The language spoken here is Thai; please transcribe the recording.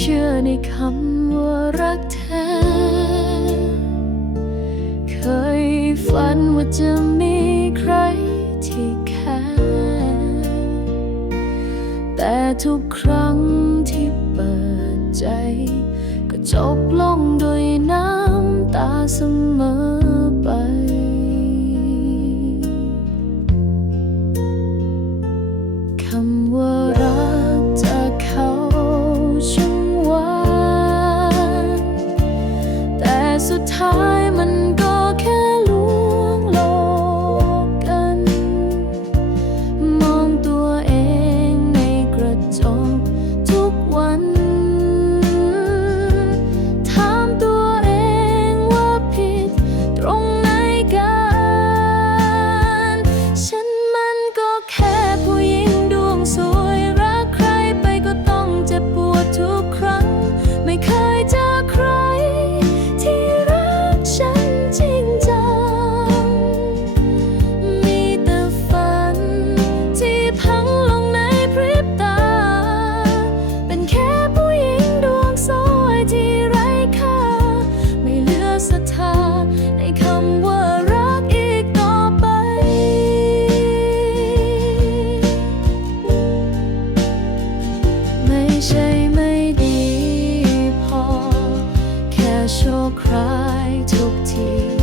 เชื่อในคำว่ารักเธอเคยฝันว่าจะมีใครที่แค่แต่ทุกครั้งที่เปิดใจ ก็จบลงด้วยน้ำตาเสมอ สุดท้ายมันก็แค่ลวงโลกกัน มองตัวเองในกระจกทุกวัน You.